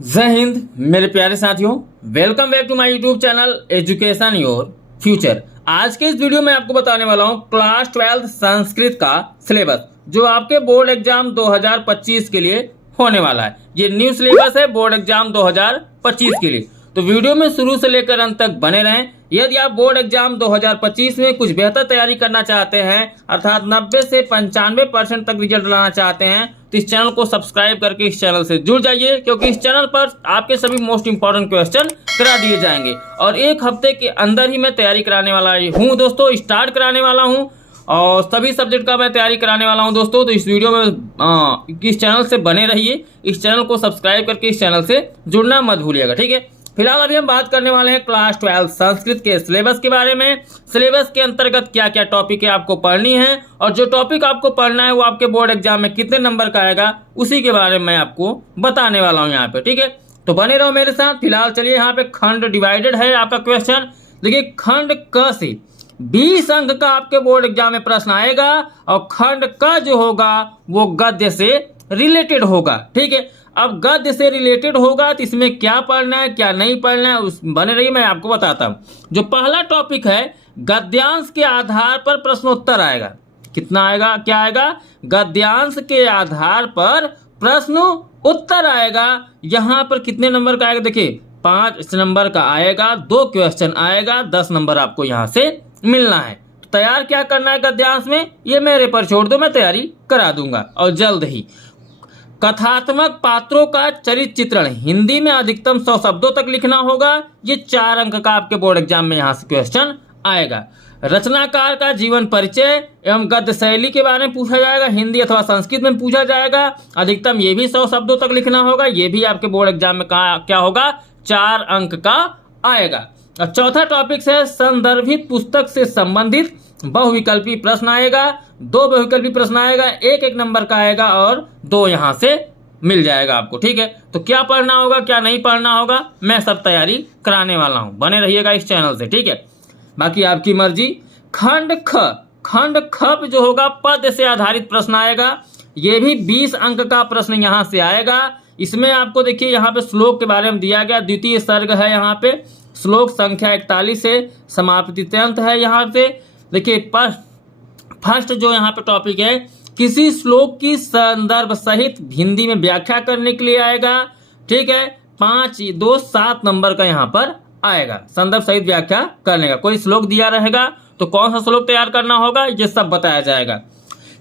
जय हिंद मेरे प्यारे साथियों, welcome back to my YouTube channel education your future. आज के इस वीडियो में आपको बताने वाला हूं क्लास 12 संस्कृत का सिलेबस जो आपके बोर्ड एग्जाम 2025 के लिए होने वाला है। ये न्यू सिलेबस है बोर्ड एग्जाम 2025 के लिए, तो वीडियो में शुरू से लेकर अंत तक बने रहें। यदि आप बोर्ड एग्जाम 2025 में कुछ बेहतर तैयारी करना चाहते हैं, अर्थात 90 से 95% तक रिजल्ट लाना चाहते हैं, तो इस चैनल को सब्सक्राइब करके इस चैनल से जुड़ जाइए, क्योंकि इस चैनल पर आपके सभी मोस्ट इंपॉर्टेंट क्वेश्चन करा दिए जाएंगे और एक हफ्ते के अंदर ही मैं तैयारी कराने वाला हूँ दोस्तों, स्टार्ट कराने वाला हूँ और सभी सब्जेक्ट का मैं तैयारी कराने वाला हूं दोस्तों। तो इस वीडियो में इस चैनल से बने रहिए, इस चैनल को सब्सक्राइब करके इस चैनल से जुड़ना मत भूलिएगा, ठीक है। फिलहाल अभी हम बात करने वाले हैं क्लास 12 संस्कृत के सिलेबस के बारे में। सिलेबस के अंतर्गत क्या क्या टॉपिक है आपको पढ़नी है और जो टॉपिक आपको पढ़ना है वो आपके बोर्ड एग्जाम में कितने नंबर का आएगा उसी के बारे में मैं आपको बताने वाला हूँ यहाँ पे, ठीक है। तो बने रहो मेरे साथ। फिलहाल चलिए, यहाँ पे खंड डिवाइडेड है आपका क्वेश्चन। देखिए, खंड क से 20 अंक का आपके बोर्ड एग्जाम में प्रश्न आएगा और खंड क जो होगा वो गद्य से रिलेटेड होगा, ठीक है। अब गद्य से रिलेटेड होगा तो इसमें क्या पढ़ना है क्या नहीं पढ़ना है उस बने रहिए, मैं आपको बताता हूं। जो पहला टॉपिक है, गद्यांश के आधार पर प्रश्नोत्तर आएगा। कितना आएगा, क्या आएगा? गद्यांश के आधार पर प्रश्न उत्तर आएगा। यहां पर कितने नंबर का आएगा? देखिए, 5 नंबर का आएगा, 2 क्वेश्चन आएगा, 10 नंबर आपको यहां से मिलना है। तो तैयार क्या करना है गद्यांश में, ये मेरे पर छोड़ दो, मैं तैयारी करा दूंगा। और जल्द ही कथात्मक पात्रों का चरित्र चित्रण हिंदी में अधिकतम 100 शब्दों तक लिखना होगा। ये 4 अंक का आपके बोर्ड एग्जाम में यहां से क्वेश्चन आएगा। रचनाकार का जीवन परिचय एवं गद्य शैली के बारे में पूछा जाएगा, हिंदी अथवा संस्कृत में पूछा जाएगा। अधिकतम ये भी 100 शब्दों तक लिखना होगा। ये भी आपके बोर्ड एग्जाम में क्या होगा, 4 अंक का आएगा। और चौथा टॉपिक है संदर्भित पुस्तक से संबंधित बहुविकल्पी प्रश्न आएगा। 2 बहुविकल्पी प्रश्न आएगा, 1 नंबर का आएगा और 2 यहां से मिल जाएगा आपको, ठीक है। तो क्या पढ़ना होगा क्या नहीं पढ़ना होगा मैं सब तैयारी कराने वाला हूं, बने रहिएगा इस चैनल से, ठीक है। बाकी आपकी मर्जी। खंड ख जो होगा पद से आधारित प्रश्न आएगा। ये भी 20 अंक का प्रश्न यहां से आएगा। इसमें आपको देखिए, यहाँ पे श्लोक के बारे में दिया गया, द्वितीय सर्ग है, यहाँ पे श्लोक संख्या 41 है, समाप्ति पर्यंत है। यहाँ पे देखिए, फर्स्ट जो यहाँ पे टॉपिक है, किसी श्लोक की संदर्भ सहित हिंदी में व्याख्या करने के लिए आएगा, ठीक है। 5, 2, 7 नंबर का यहाँ पर आएगा संदर्भ सहित व्याख्या करने का। कोई श्लोक दिया रहेगा तो कौन सा श्लोक तैयार करना होगा ये सब बताया जाएगा।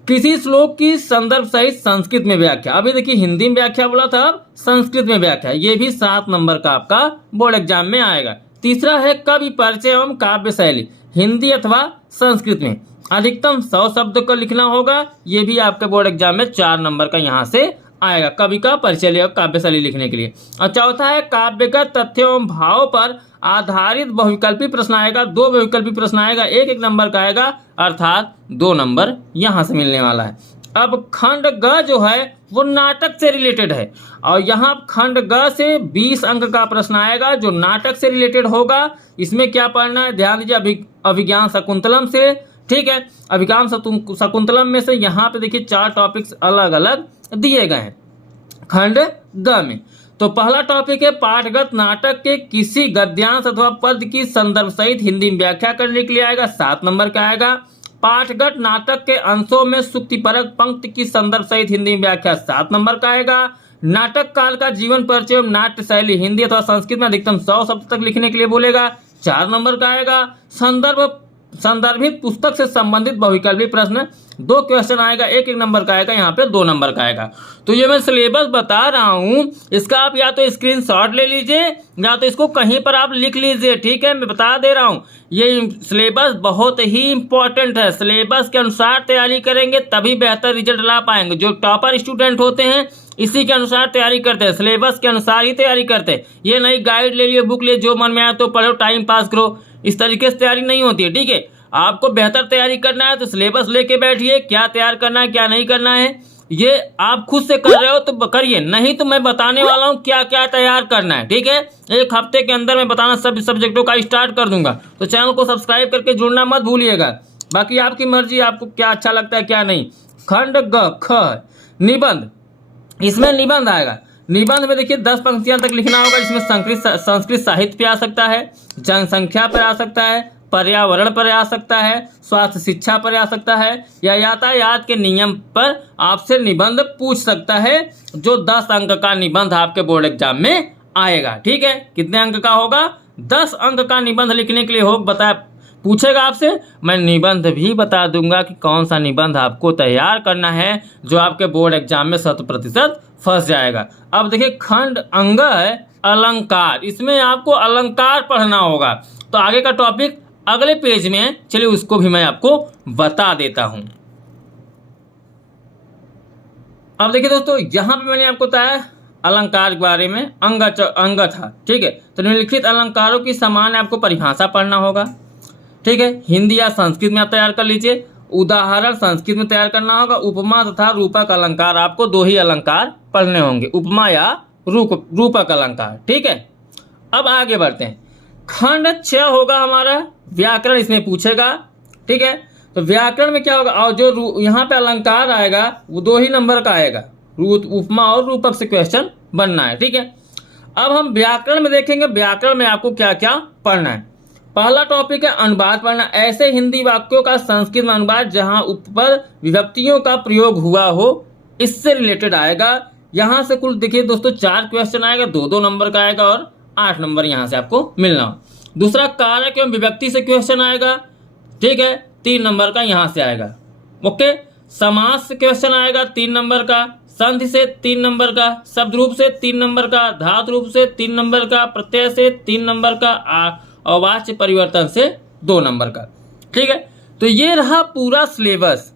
किसी श्लोक की संदर्भ सहित संस्कृत में व्याख्या, अभी देखिए हिंदी में व्याख्या बोला था, अब संस्कृत में व्याख्या, ये भी 7 नंबर का आपका बोर्ड एग्जाम में आएगा। तीसरा है कवि परिचय एवं काव्य शैली, हिंदी अथवा संस्कृत में अधिकतम 100 शब्द का लिखना होगा। ये भी आपके बोर्ड एग्जाम में 4 नंबर का यहाँ से आएगा, कवि का परिचय और काव्य शैली लिखने के लिए। और चौथा है काव्यगत तथ्यों एवं भाव पर आधारित बहुविकल्पी प्रश्न आएगा। 2 बहुविकल्पी प्रश्न आएगा, 1 नंबर का आएगा, अर्थात 2 नंबर यहाँ से मिलने वाला है। अब खंड ग जो है वो नाटक से रिलेटेड है और यहाँ खंड ग से 20 अंक का प्रश्न आएगा जो नाटक से रिलेटेड होगा। इसमें क्या पढ़ना है, ध्यान दीजिए, अभिज्ञान शकुंतलम से, ठीक है। अभिज्ञान शकुंतलम में से यहाँ पे देखिए 4 टॉपिक्स अलग अलग दिए गए हैं खंड ग में। तो पहला टॉपिक है पाठगत नाटक के किसी गद्यांश अथवा पद की संदर्भ सहित हिंदी में व्याख्या करने के लिए आएगा, 7 नंबर का आएगा। पाठगत नाटक के अंशों में सुक्तिपरक पंक्ति की संदर्भ सहित हिंदी में व्याख्या 7 नंबर का आएगा। नाटक काल का जीवन परिचय एवं नाट्य शैली हिंदी अथवा संस्कृत में अधिकतम 100 शब्द तक लिखने के लिए बोलेगा, 4 नंबर का आएगा। संदर्भित पुस्तक से संबंधित बहुविकल्पी प्रश्न, 2 क्वेश्चन आएगा, 1 नंबर का आएगा, यहाँ पे 2 नंबर का आएगा। तो ये मैं सिलेबस बता रहा हूँ, इसका आप या तो स्क्रीनशॉट ले लीजिए या तो इसको कहीं पर आप लिख लीजिए, ठीक है। मैं बता दे रहा हूँ, ये सिलेबस बहुत ही इंपॉर्टेंट है। सिलेबस के अनुसार तैयारी करेंगे तभी बेहतर रिजल्ट ला पाएंगे। जो टॉपर स्टूडेंट होते हैं इसी के अनुसार तैयारी करते हैं, सिलेबस के अनुसार ही तैयारी करते हैं। ये नहीं गाइड ले लिए, बुक ले, जो मन में आया तो पढ़ो, टाइम पास करो, इस तरीके से तैयारी नहीं होती है, ठीक है। आपको बेहतर तैयारी करना है तो सिलेबस लेके बैठिए, क्या तैयार करना है क्या नहीं करना है ये आप खुद से कर रहे हो तो करिए, नहीं तो मैं बताने वाला हूँ क्या क्या तैयार करना है, ठीक है। 1 हफ्ते के अंदर मैं बताना सब सब्जेक्टों का स्टार्ट कर दूंगा, तो चैनल को सब्सक्राइब करके जुड़ना मत भूलिएगा। बाकी आपकी मर्जी, आपको क्या अच्छा लगता है क्या नहीं। खंड ग ख निबंध, इसमें निबंध आएगा। निबंध में देखिए 10 पंक्तियां तक लिखना होगा, जिसमें संस्कृत साहित्य पे आ सकता है, जनसंख्या पर आ सकता है, पर्यावरण पर आ सकता है, स्वास्थ्य शिक्षा पर आ सकता है, या यातायात के नियम पर आपसे निबंध पूछ सकता है, जो 10 अंक का निबंध आपके बोर्ड एग्जाम में आएगा। ठीक है, कितने अंक का होगा? 10 अंक का निबंध लिखने के लिए हो बताया पूछेगा आपसे। मैं निबंध भी बता दूंगा कि कौन सा निबंध आपको तैयार करना है जो आपके बोर्ड एग्जाम में 100% फंस जाएगा। अब देखिए खंड अंग है अलंकार, इसमें आपको अलंकार पढ़ना होगा। तो आगे का टॉपिक अगले पेज में है, चलिए उसको भी मैं आपको बता देता हूं। अब देखिए दोस्तों, यहां पे मैंने आपको बताया अलंकार के बारे में, अंग था। ठीक है, तो निम्नलिखित अलंकारों की समान आपको परिभाषा पढ़ना होगा। ठीक है, हिंदी या संस्कृत में आप तैयार कर लीजिए। उदाहरण संस्कृत में तैयार करना होगा। उपमा तथा रूपक अलंकार, आपको 2 ही अलंकार पढ़ने होंगे, उपमा या रूपक अलंकार। ठीक है, अब आगे बढ़ते हैं। खंड 6 होगा हमारा व्याकरण, इसमें पूछेगा। ठीक है, तो व्याकरण में क्या होगा, और जो यहाँ पे अलंकार आएगा वो 2 ही नंबर का आएगा, उपमा और रूपक से क्वेश्चन बनना है। ठीक है, अब हम व्याकरण में देखेंगे व्याकरण में आपको क्या क्या पढ़ना है। पहला टॉपिक है अनुवाद पढ़ना, ऐसे हिंदी वाक्यों का संस्कृत में अनुवाद जहां ऊपर विभक्तियों का प्रयोग हुआ हो, इससे रिलेटेड आएगा। यहां से कुल देखिए दोस्तों 4 क्वेश्चन आएगा, 2-2 नंबर का आएगा और 8 नंबर यहां से आपको मिलना। दूसरा कारक एवं विभक्ति से क्वेश्चन आएगा। ठीक है, 3 नंबर का यहां से आएगा। ओके, समास से क्वेश्चन आएगा 3 नंबर का, संधि से 3 नंबर का, शब्द रूप से 3 नंबर का, धातु रूप से 3 नंबर का, प्रत्यय से 3 नंबर का और वाच्य परिवर्तन से 2 नंबर का। ठीक है, तो ये रहा पूरा सिलेबस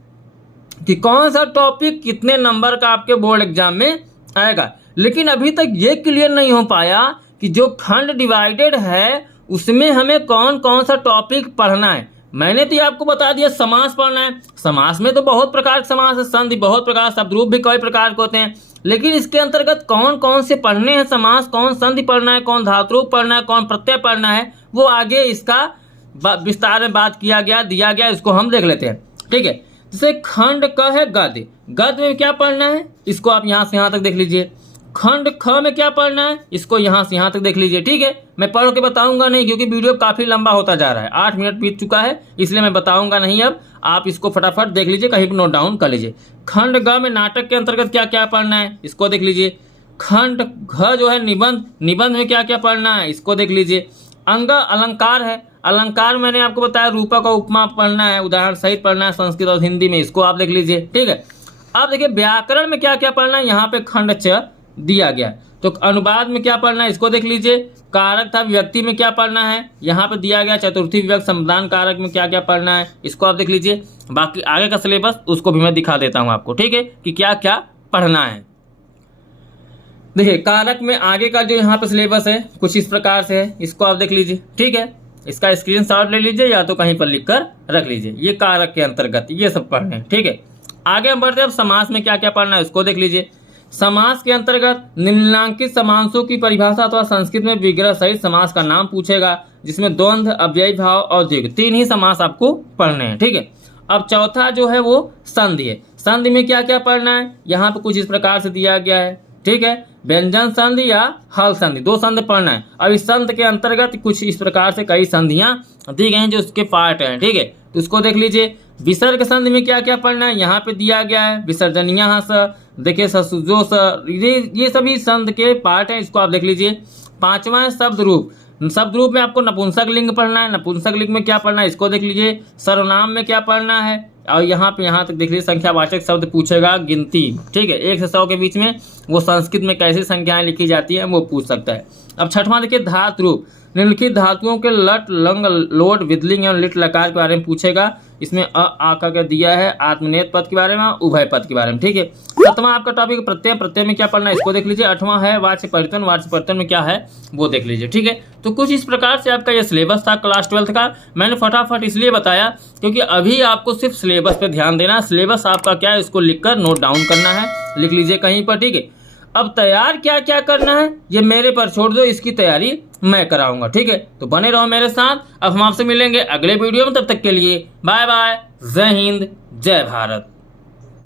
कि कौन सा टॉपिक कितने नंबर का आपके बोर्ड एग्जाम में आएगा। लेकिन अभी तक ये क्लियर नहीं हो पाया कि जो खंड डिवाइडेड है उसमें हमें कौन कौन सा टॉपिक पढ़ना है। मैंने तो ये आपको बता दिया समास पढ़ना है। समास में तो बहुत प्रकार के समास है, संधि बहुत प्रकार, शब्द रूप भी कई प्रकार के होते हैं। लेकिन इसके अंतर्गत कौन कौन से पढ़ने हैं समास, कौन संधि पढ़ना है, कौन धातु रूप पढ़ना है, कौन प्रत्यय पढ़ना है, वो आगे इसका विस्तार में बात किया गया, दिया गया, इसको हम देख लेते हैं। ठीक है, जैसे खंड क है गद्य, गद्य में क्या पढ़ना है, इसको आप यहाँ से यहाँ तक देख लीजिए। खंड ख में क्या पढ़ना है, इसको यहाँ से यहाँ तक देख लीजिए। ठीक है, मैं पढ़ के बताऊंगा नहीं क्योंकि वीडियो काफी लंबा होता जा रहा है, 8 मिनट बीत चुका है, इसलिए मैं बताऊंगा नहीं। अब आप इसको फटाफट देख लीजिए, कहीं नोट डाउन कर लीजिए। खंड ग में नाटक के अंतर्गत क्या क्या पढ़ना है, इसको देख लीजिए। खंड घ जो है निबंध, निबंध में क्या क्या पढ़ना है, इसको देख लीजिए। अंग अलंकार है, अलंकार मैंने आपको बताया रूपक और उपमा पढ़ना है, उदाहरण सहित पढ़ना है संस्कृत और हिंदी में, इसको आप देख लीजिए। ठीक है, अब देखिए व्याकरण में क्या क्या पढ़ना है, यहाँ पे खंड 6 दिया गया। तो अनुवाद में क्या पढ़ना है, इसको देख लीजिए। कारक था विभक्ति में क्या पढ़ना है, यहाँ पे दिया गया। चतुर्थी विभक्त संबंधान कारक में क्या क्या पढ़ना है, इसको आप देख लीजिए। बाकी आगे का सिलेबस उसको भी मैं दिखा देता हूँ आपको। ठीक है, कि क्या क्या पढ़ना है। देखिए कारक में आगे का जो यहाँ पे सिलेबस है कुछ इस प्रकार से है, इसको आप देख लीजिए। ठीक है, इसका स्क्रीनशॉट ले लीजिए या तो कहीं पर लिख कर रख लीजिए। ये कारक के अंतर्गत ये सब पढ़ने हैं। ठीक है, आगे हम बढ़ते हैं। अब समास में क्या क्या पढ़ना है उसको देख लीजिए। समास के अंतर्गत निम्नलिखित समासों की परिभाषा अथवा संस्कृत में विग्रह सहित समास का नाम पूछेगा, जिसमें द्वंद्व, अव्ययी भाव और द्विगु 3 ही समास आपको पढ़ने हैं। ठीक है, अब चौथा जो है वो संधि है। संधि में क्या क्या पढ़ना है, यहाँ पे कुछ इस प्रकार से दिया गया है। ठीक है, व्यंजन संधि या हल संधि, 2 संधि पढ़ना है। अब इस संधि के अंतर्गत कुछ इस प्रकार से कई संधियां दी गई हैं जो उसके पार्ट हैं। ठीक है, तो उसको देख लीजिए। विसर्ग संधि में क्या क्या पढ़ना है, यहाँ पे दिया गया है। विसर्जनीय देखिए ससुजो ये सभी संधि के पार्ट हैं, इसको आप देख लीजिए। 5वां है शब्द रूप। शब्द रूप में आपको नपुंसक लिंग पढ़ना है, नपुंसक लिंग में क्या पढ़ना है इसको देख लीजिए। सर्वनाम में क्या पढ़ना है, और यहाँ पे यहाँ तक देख लीजिए। संख्यावाचक शब्द पूछेगा गिनती। ठीक है, 1 से 100 के बीच में वो संस्कृत में कैसी संख्याएं लिखी जाती हैं वो पूछ सकता है। अब 6वां देखिए धातु रूप। निम्नलिखित धातुओं के लट, लंग, लोट, विदलिंग एवं लिट लकार के बारे में पूछेगा। इसमें आ का दिया है, आत्मनेत पद के बारे में, उभय पद के बारे में। ठीक है, 7वां आपका टॉपिक प्रत्यय, प्रत्यय में क्या पढ़ना है इसको देख लीजिए। 8वां है वाच्य परिवर्तन, वाच्य परिवर्तन में क्या है वो देख लीजिए। ठीक है, तो कुछ इस प्रकार से आपका ये सिलेबस था क्लास 12 का। मैंने फटाफट इसलिए बताया क्योंकि अभी आपको सिर्फ सिलेबस पे ध्यान देना है। सिलेबस आपका क्या है इसको लिखकर नोट डाउन करना है, लिख लीजिए कहीं पर। ठीक है, अब तैयार क्या क्या करना है ये मेरे पर छोड़ दो, इसकी तैयारी मैं कराऊंगा। ठीक है, तो बने रहो मेरे साथ। अब हम आपसे मिलेंगे अगले वीडियो में, तब तक के लिए बाय बाय, जय हिंद, जय भारत।